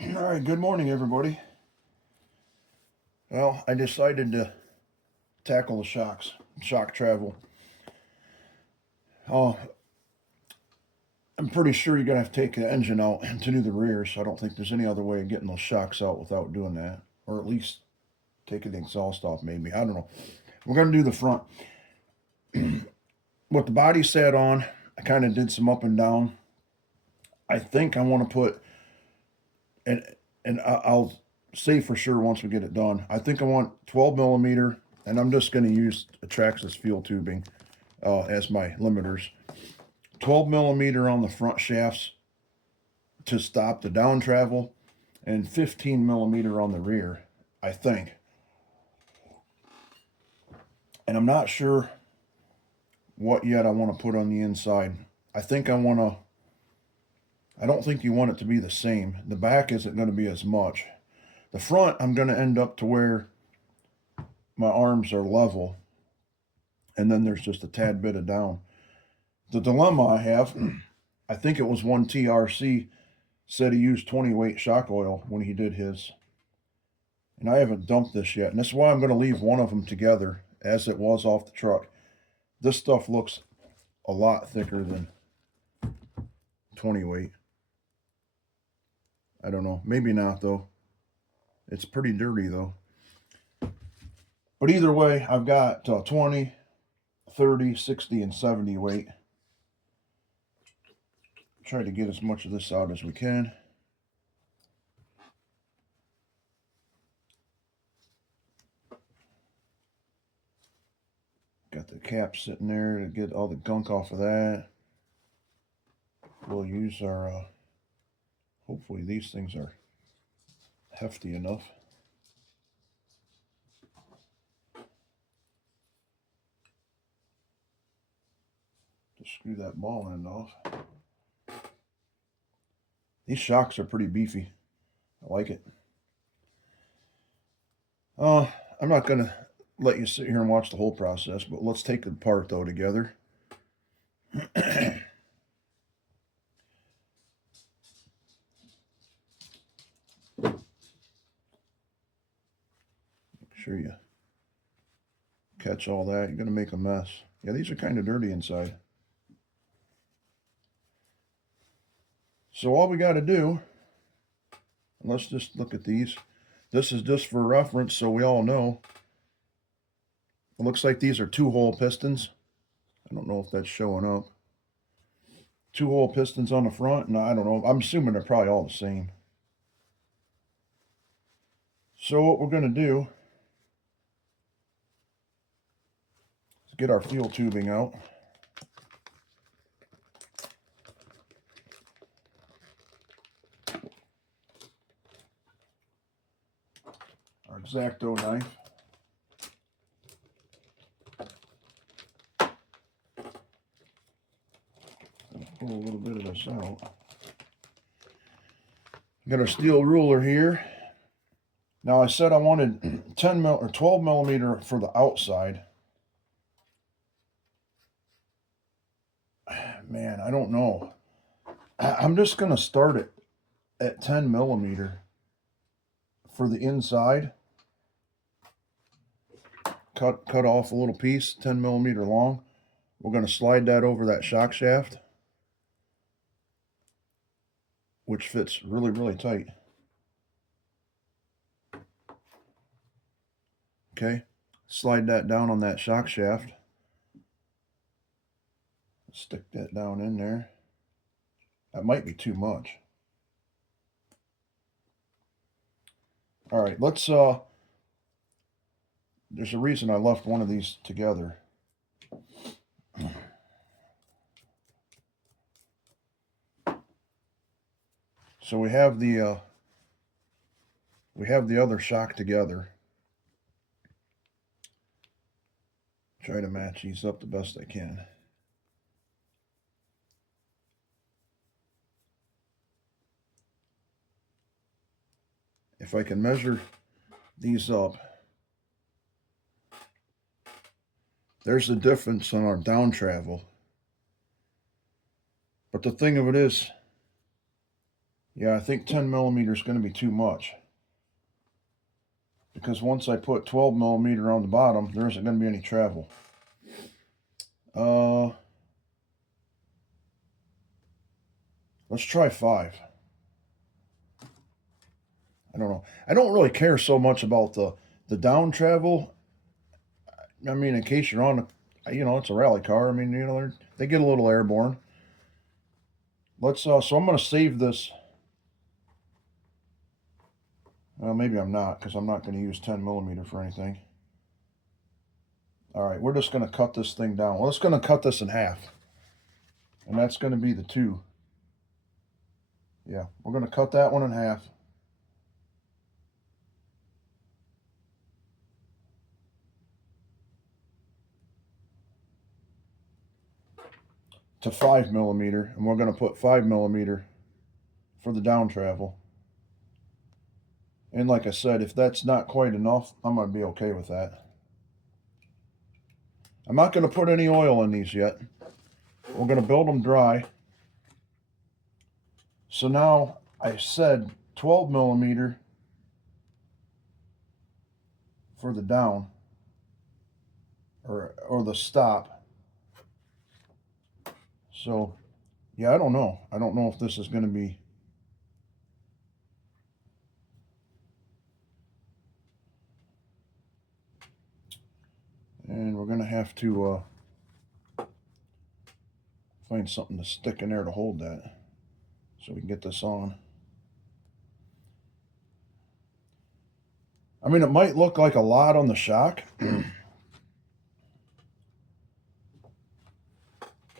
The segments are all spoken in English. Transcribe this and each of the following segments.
All right, good morning, everybody. Well, I decided to tackle the shock travel. Oh, I'm pretty sure you're gonna have to take the engine out to do the rear, so I don't think there's any other way of getting those shocks out without doing that, or at least taking the exhaust off. Maybe I don't know. We're gonna do the front. What the body sat on, I kind of did some up and down. I think I want to put and I'll say for sure once we get it done. I think I want 12 millimeter, and I'm just going to use a Traxxas fuel tubing as my limiters. 12 millimeter on the front shafts to stop the down travel, and 15 millimeter on the rear, I think. And I'm not sure what yet I want to put on the inside. I think I want to. I don't think you want it to be the same. The back isn't going to be as much. The front, I'm going to end up to where my arms are level, and then there's just a tad bit of down. The dilemma I have, I think it was one TRC said he used 20 weight shock oil when he did his. And I haven't dumped this yet. And this is why I'm going to leave one of them together as it was off the truck. This stuff looks a lot thicker than 20 weight. I don't know. Maybe not, though. It's pretty dirty, though. But either way, I've got 20, 30, 60, and 70 weight. Try to get as much of this out as we can. Got the cap sitting there to get all the gunk off of that. We'll use our, hopefully these things are hefty enough. To screw that ball end off. These shocks are pretty beefy. I like it. I'm not going to let you sit here and watch the whole process, but let's take it apart though together. Make sure you catch all that. You're going to make a mess. Yeah, these are kind of dirty inside. So all we got to do, let's just look at these. This is just for reference so we all know. It looks like these are 2-hole pistons. I don't know if that's showing up. 2-hole pistons on the front, and I don't know. I'm assuming they're probably all the same. So what we're going to do is get our fuel tubing out. Our X-Acto knife. Pull a little bit of this out. Got our steel ruler here. Now I said I wanted 10 mil or 12 millimeter for the outside. Man, I don't know. I'm just gonna start it at 10 millimeter for the inside. Cut off a little piece, 10 millimeter long. We're gonna slide that over that shock shaft, which fits really, really tight. Okay, slide that down on that shock shaft. Stick that down in there. That might be too much. All right, let's there's a reason I left one of these together. So we have the other shock together. Try to match these up the best I can. If I can measure these up, there's the difference on our down travel. But the thing of it is, Yeah, I think 10 millimeter is going to be too much. Because once I put 12 millimeter on the bottom, there isn't going to be any travel. Let's try 5. I don't know. I don't really care so much about the down travel. I mean, in case you're on it's a rally car. I mean, they get a little airborne. Let's so I'm going to save this. Well, maybe I'm not, because I'm not going to use 10 millimeter for anything. All right, we're just going to cut this thing down. Well, it's going to cut this in half, and that's going to be the 2. Yeah, we're going to cut that one in half. To 5 millimeter, and we're going to put 5 millimeter for the down travel. And like I said, if that's not quite enough, I'm going to be okay with that. I'm not going to put any oil in these yet. We're going to build them dry. So now I said 12 millimeter for the down, or the stop. So yeah, I don't know. I don't know if this is going to be. And we're going to have to find something to stick in there to hold that, so we can get this on. I mean, it might look like a lot on the shock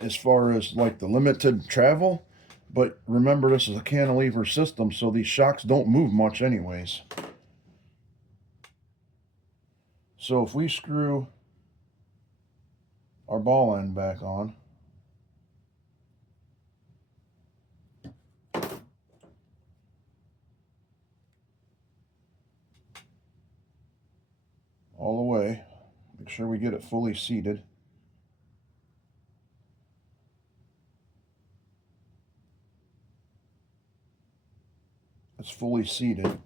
as far as like the limited travel, but remember, this is a cantilever system, so these shocks don't move much anyways. So if we screw our ball end back on, all the way, make sure we get it fully seated. It's fully seated.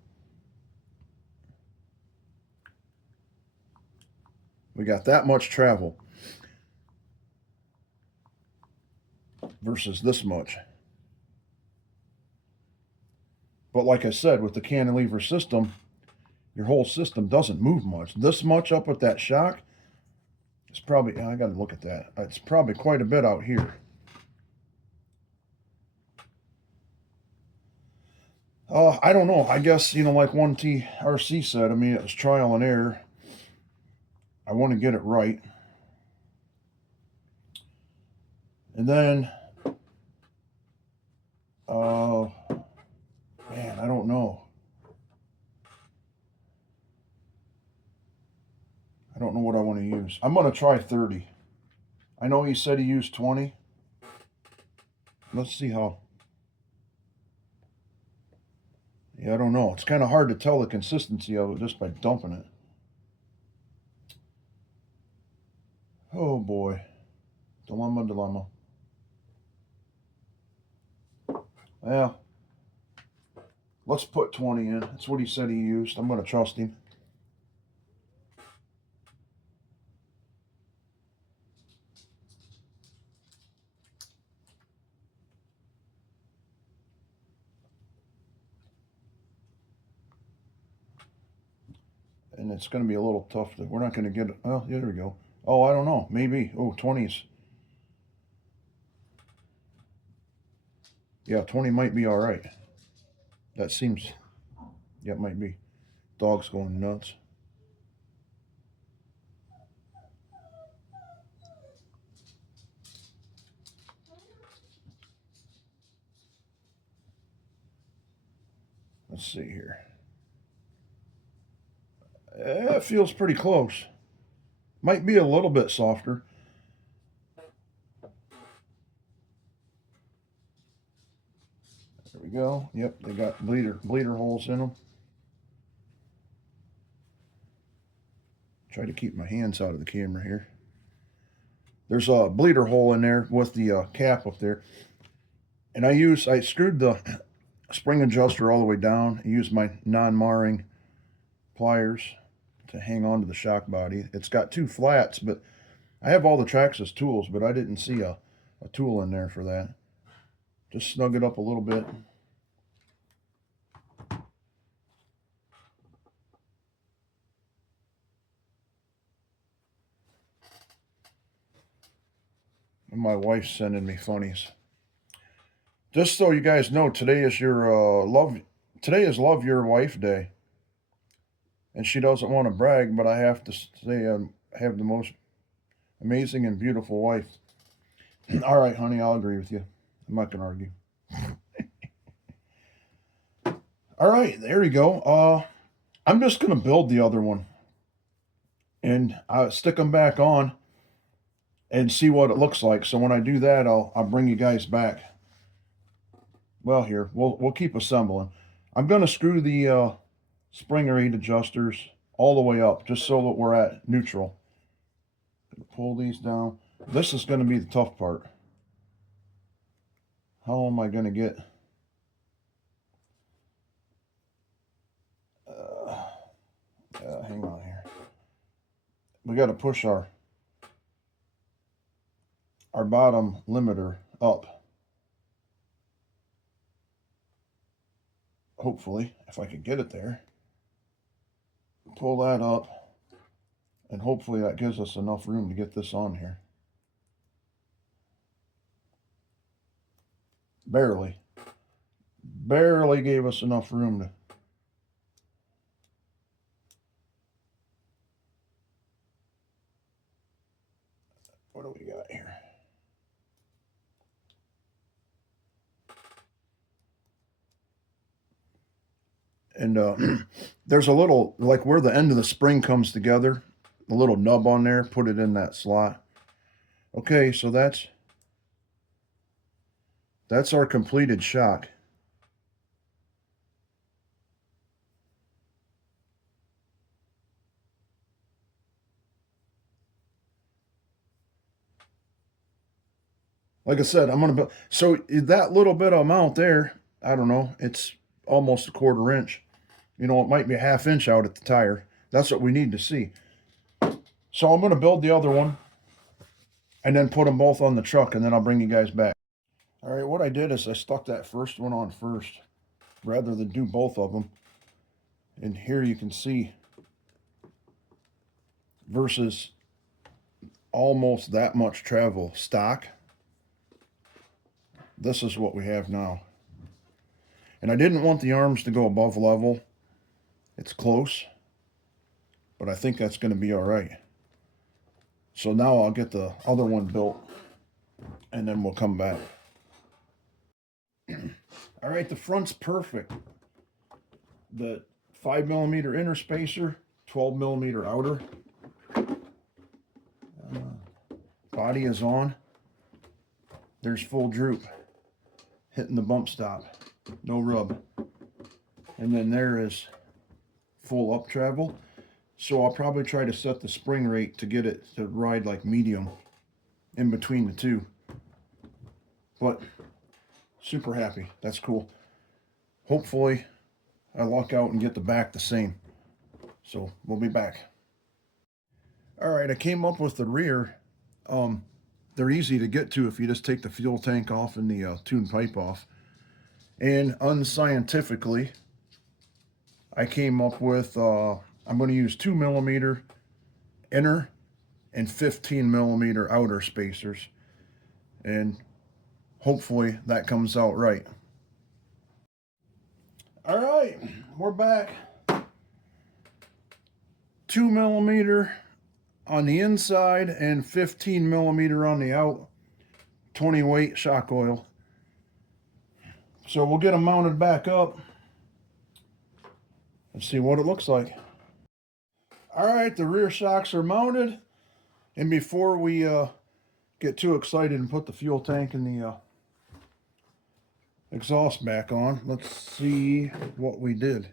We got that much travel versus this much. But like I said, with the cantilever system, your whole system doesn't move much. This much up with that shock, it's probably, I got to look at that. It's probably quite a bit out here. I don't know. I guess, like one TRC said, I mean, it was trial and error. I want to get it right. And then, man, I don't know. I don't know what I want to use. I'm going to try 30. I know he said he used 20. Let's see how. Yeah, I don't know. It's kind of hard to tell the consistency of it just by dumping it. Oh boy. Dilemma. Well, let's put 20 in. That's what he said he used. I'm going to trust him. And it's going to be a little tough. We're not going to get it. Oh, yeah, there we go. Oh, I don't know. Maybe. Oh, 20s. Yeah, 20 might be all right. That seems. Yeah, it might be. Dog's going nuts. Let's see here. It feels pretty close. Might be a little bit softer. There we go. Yep, they got bleeder holes in them. Try to keep my hands out of the camera here. There's a bleeder hole in there with the cap up there, and I screwed the spring adjuster all the way down. I use my non-marring pliers to hang on to the shock body. It's got two flats, but I have all the Traxxas tools, but I didn't see a tool in there for that. Just snug it up a little bit. And my wife's sending me funnies. Just so you guys know, today is your Today is Love Your Wife Day, and she doesn't want to brag, but I have to say I have the most amazing and beautiful wife. All right, honey, I'll agree with you. I'm not gonna argue. All right, there you go. I'm just gonna build the other one, and stick them back on, and see what it looks like. So when I do that, I'll bring you guys back. Well, here we'll keep assembling. I'm gonna screw the spring rate adjusters all the way up, just so that we're at neutral. Pull these down. This is going to be the tough part. How am I going to get? Hang on here. We got to push our bottom limiter up. Hopefully, if I could get it there. Pull that up, and hopefully that gives us enough room to get this on here. Barely gave us enough room to. What do we got here? And there's a little, like where the end of the spring comes together, a little nub on there, put it in that slot. Okay, so that's our completed shock. Like I said, I'm going to build. So that little bit of amount there, I don't know, it's almost a 1/4 inch. You know, it might be a 1/2 inch out at the tire. That's what we need to see. So I'm going to build the other one and then put them both on the truck, and then I'll bring you guys back. All right, what I did is I stuck that first one on first rather than do both of them. And here you can see versus almost that much travel stock. This is what we have now. And I didn't want the arms to go above level. It's close, but I think that's going to be all right. So now I'll get the other one built, and then we'll come back. All right, the front's perfect. The 5mm inner spacer, 12mm outer. Body is on. There's full droop. Hitting the bump stop. No rub. And then there is full up travel. So I'll probably try to set the spring rate to get it to ride like medium in between the two. But super happy. That's cool. Hopefully I luck out and get the back the same. So we'll be back. All right, I came up with the rear. They're easy to get to if you just take the fuel tank off and the tune pipe off. And unscientifically, I came up with, I'm going to use 2mm inner and 15mm outer spacers. And hopefully that comes out right. All right, we're back. 2mm on the inside and 15mm on the out. 20 weight shock oil. So we'll get them mounted back up and see what it looks like. All right, the rear shocks are mounted. And before we get too excited and put the fuel tank and the exhaust back on, let's see what we did.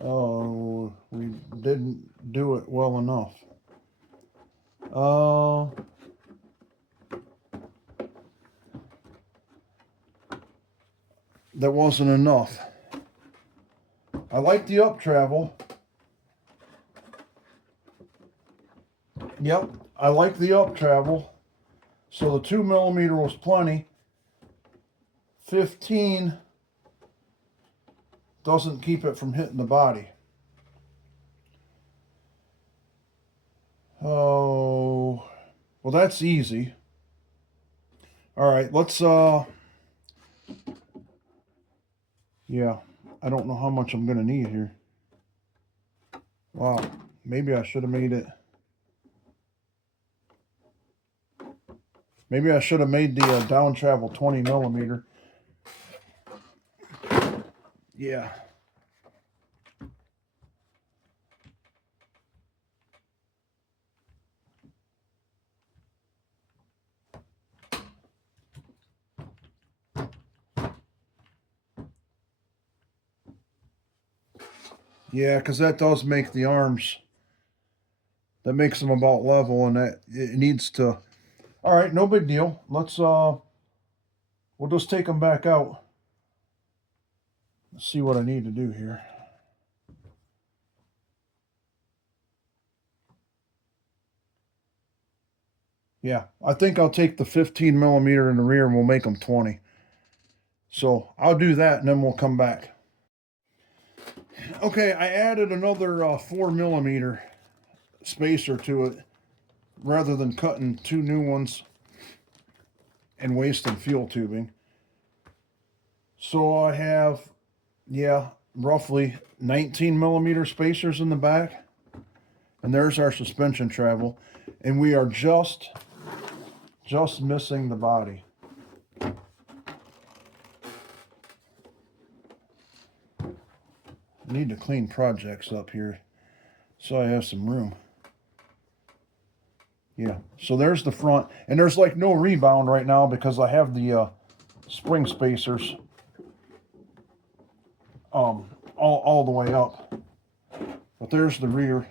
Oh, we didn't do it well enough. That wasn't enough. I like the up travel. Yep, I like the up travel. So the 2mm was plenty. 15 doesn't keep it from hitting the body. Oh, well, that's easy. All right, let's yeah, I don't know how much I'm gonna need here. Wow, maybe I should have made it. Maybe I should have made the down travel 20mm. Yeah. Yeah, because that does make the arms, that makes them about level, and that it needs to. All right, no big deal. Let's we'll just take them back out. Let's see what I need to do here. Yeah, I think I'll take the 15mm in the rear and we'll make them 20. So I'll do that and then we'll come back. Okay, I added another 4mm spacer to it rather than cutting two new ones and wasting fuel tubing. So I have, yeah, roughly 19mm spacers in the back. And there's our suspension travel. And we are just missing the body. I need to clean projects up here so I have some room. Yeah, so there's the front, and there's like no rebound right now because I have the spring spacers all the way up. But there's the rear.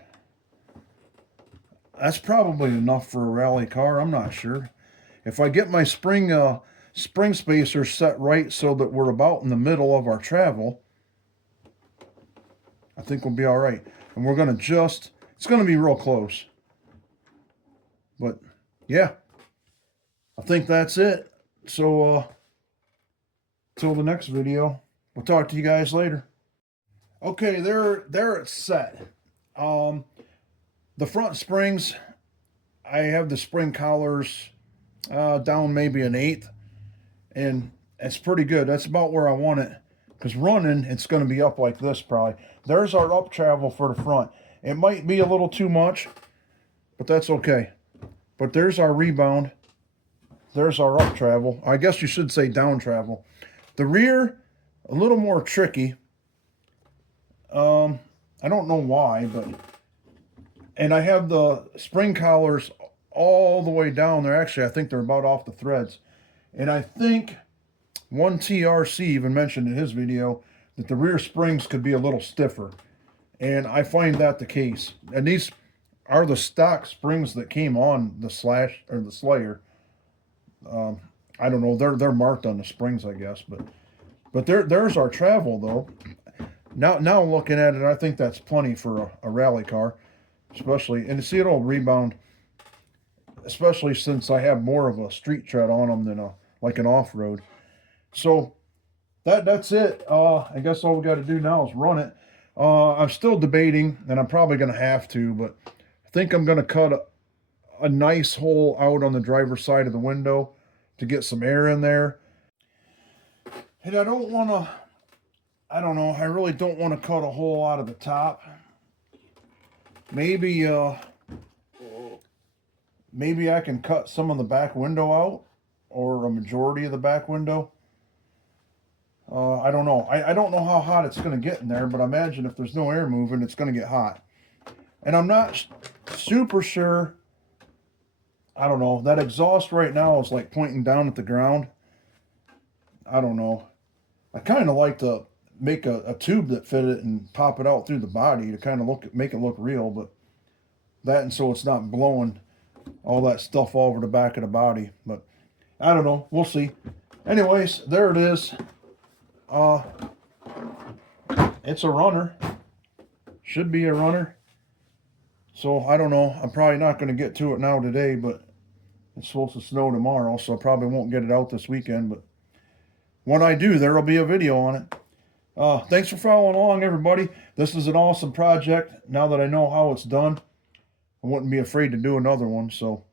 That's probably enough for a rally car. I'm not sure. If I get my spring spacers set right so that we're about in the middle of our travel, I think we'll be all right. And we're gonna it's gonna be real close. But yeah, I think that's it. So till the next video, we'll talk to you guys later. Okay, there it's set. The front springs, I have the spring collars down maybe an eighth, and it's pretty good. That's about where I want it. Because running, it's going to be up like this probably. There's our up travel for the front. It might be a little too much, but that's okay. But there's our rebound. There's our up travel. I guess you should say down travel. The rear, a little more tricky. I don't know why, but... And I have the spring collars all the way down there. Actually, I think they're about off the threads. And I think one TRC even mentioned in his video that the rear springs could be a little stiffer. And I find that the case. And these are the stock springs that came on the Slayer. I don't know. They're marked on the springs, I guess. But there's our travel though. Now looking at it, I think that's plenty for a rally car, especially, and see, it'll rebound, especially since I have more of a street tread on them than like an off-road. So that's it. I guess all we got to do now is run it. I'm still debating, and I'm probably going to have to, but I think I'm going to cut a nice hole out on the driver's side of the window to get some air in there. And I don't want to, I don't know, I really don't want to cut a hole out of the top. Maybe I can cut some of the back window out, or a majority of the back window. I don't know. I don't know how hot it's going to get in there, but I imagine if there's no air moving, it's going to get hot. And I'm not super sure. I don't know. That exhaust right now is like pointing down at the ground. I don't know. I kind of like make a tube that fit it and pop it out through the body to kind of make it look real. But that, and so it's not blowing all that stuff all over the back of the body. But I don't know. We'll see. Anyways, there it is. It's a runner. Should be a runner. So I don't know. I'm probably not going to get to it now today, but it's supposed to snow tomorrow, so I probably won't get it out this weekend. But when I do, there will be a video on it. Thanks for following along, everybody. This is an awesome project. Now that I know how it's done, I wouldn't be afraid to do another one. So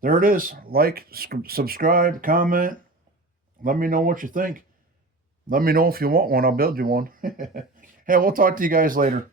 there it is. Like, subscribe, comment. Let me know what you think. Let me know if you want one. I'll build you one. Hey, we'll talk to you guys later.